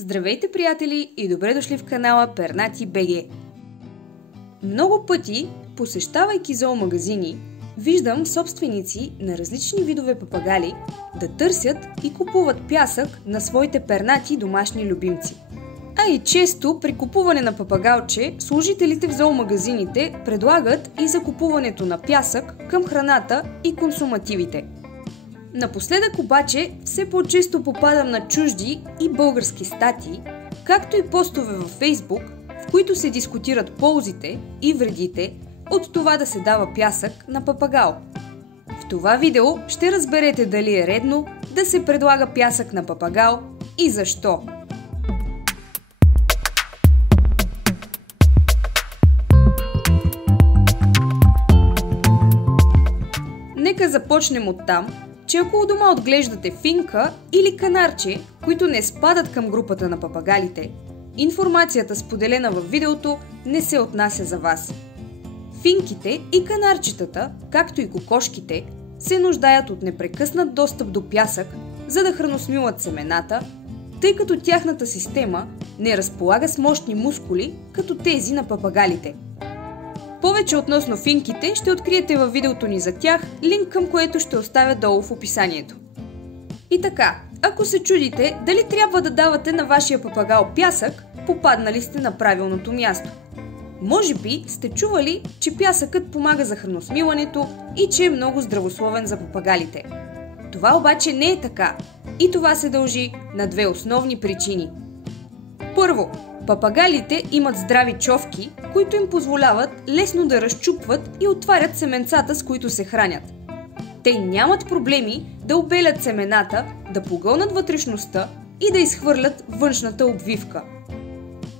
Здравейте, приятели, и добре дошли в канала Пернати БГ. Много пъти, посещавайки зоомагазини, виждам собственици на различни видове папагали да търсят и купуват пясък на своите пернати домашни любимци. А и често при купуване на папагалче, служителите в зоомагазините предлагат и закупуването на пясък към храната и консумативите. Напоследък обаче все по-често попадам на чужди и български статии, както и постове във Фейсбук, в които се дискутират ползите и вредите от това да се дава пясък на папагал. В това видео ще разберете дали е редно да се предлага пясък на папагал и защо. Нека започнем от там, че ако у дома отглеждате финка или канарче, които не спадат към групата на папагалите, информацията, споделена във видеото, не се отнася за вас. Финките и канарчетата, както и кокошките, се нуждаят от непрекъснат достъп до пясък, за да храносмилат семената, тъй като тяхната система не разполага с мощни мускули, като тези на папагалите. Повече относно финките ще откриете във видеото ни за тях, линк към което ще оставя долу в описанието. И така, ако се чудите дали трябва да давате на вашия папагал пясък, попаднали сте на правилното място. Може би сте чували, че пясъкът помага за храносмилането и че е много здравословен за папагалите. Това обаче не е така и това се дължи на две основни причини. Първо, папагалите имат здрави човки, които им позволяват лесно да разчупват и отварят семенцата, с които се хранят. Те нямат проблеми да обелят семената, да погълнат вътрешността и да изхвърлят външната обвивка.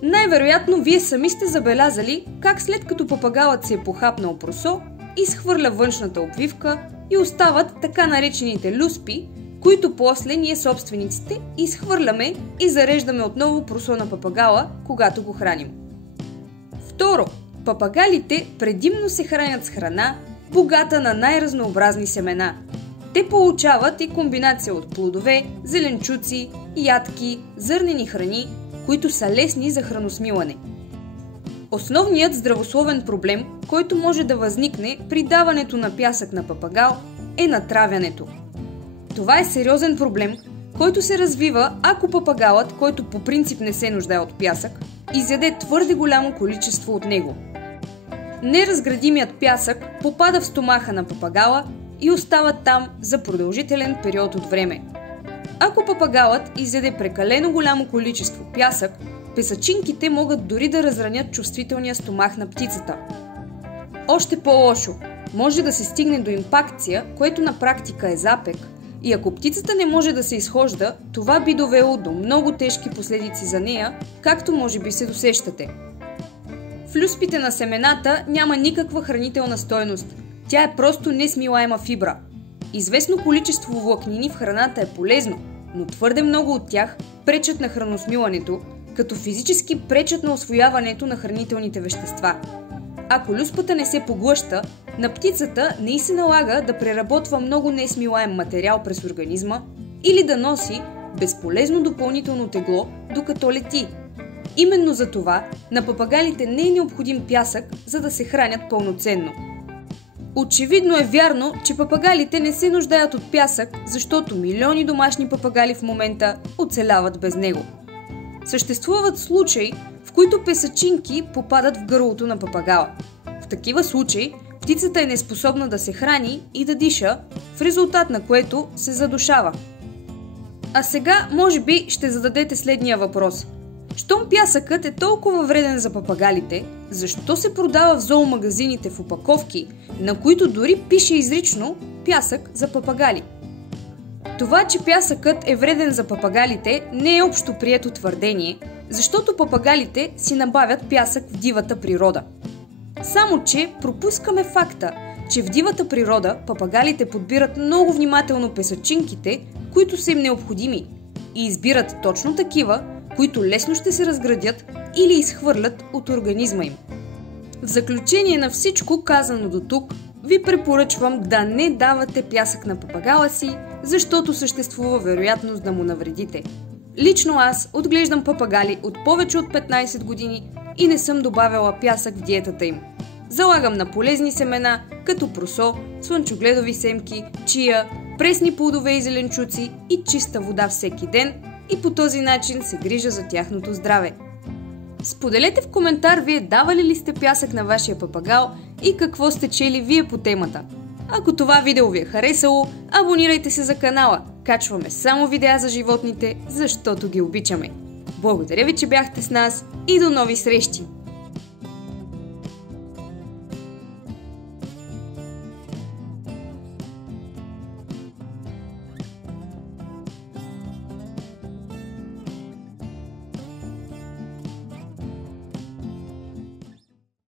Най-вероятно вие сами сте забелязали как след като папагалът се е похапнал просо, изхвърля външната обвивка и остават така наречените люспи, които после ние собствениците изхвърляме и зареждаме отново просо на папагала, когато го храним. Второ, папагалите предимно се хранят с храна, богата на най-разнообразни семена. Те получават и комбинация от плодове, зеленчуци, ядки, зърнени храни, които са лесни за храносмилане. Основният здравословен проблем, който може да възникне при даването на пясък на папагал, е натравянето. Това е сериозен проблем, който се развива, ако папагалът, който по принцип не се нуждае от пясък, изяде твърде голямо количество от него. Неразградимият пясък попада в стомаха на папагала и остава там за продължителен период от време. Ако папагалът изяде прекалено голямо количество пясък, песачинките могат дори да разранят чувствителния стомах на птицата. Още по-лошо, може да се стигне до импакция, което на практика е запек, и ако птицата не може да се изхожда, това би довело до много тежки последици за нея, както може би се досещате. В люспите на семената няма никаква хранителна стойност, тя е просто несмилаема фибра. Известно количество влакнини в храната е полезно, но твърде много от тях пречат на храносмилането, като физически пречат на усвояването на хранителните вещества. Ако люспата не се поглъща, на птицата не й се налага да преработва много несмилаем материал през организма или да носи безполезно допълнително тегло, докато лети. Именно за това на папагалите не е необходим пясък, за да се хранят пълноценно. Очевидно е вярно, че папагалите не се нуждаят от пясък, защото милиони домашни папагали в момента оцеляват без него. Съществуват случаи, в които песачинки попадат в гърлото на папагала. В такива случаи птицата е неспособна да се храни и да диша, в резултат на което се задушава. А сега може би ще зададете следния въпрос. Щом пясъкът е толкова вреден за папагалите, защо се продава в зоомагазините в опаковки, на които дори пише изрично пясък за папагали? Това, че пясъкът е вреден за папагалите, не е общо прието твърдение, защото папагалите си набавят пясък в дивата природа. Само че пропускаме факта, че в дивата природа папагалите подбират много внимателно песачинките, които са им необходими, и избират точно такива, които лесно ще се разградят или изхвърлят от организма им. В заключение на всичко казано до тук, ви препоръчвам да не давате пясък на папагала си, защото съществува вероятност да му навредите. Лично аз отглеждам папагали от повече от 15 години и не съм добавяла пясък в диетата им. Залагам на полезни семена, като просо, слънчогледови семки, чия, пресни плодове и зеленчуци и чиста вода всеки ден и по този начин се грижа за тяхното здраве. Споделете в коментар вие давали ли сте пясък на вашия папагал и какво сте чели вие по темата. Ако това видео ви е харесало, абонирайте се за канала. Качваме само видеа за животните, защото ги обичаме. Благодаря ви, че бяхте с нас и до нови срещи!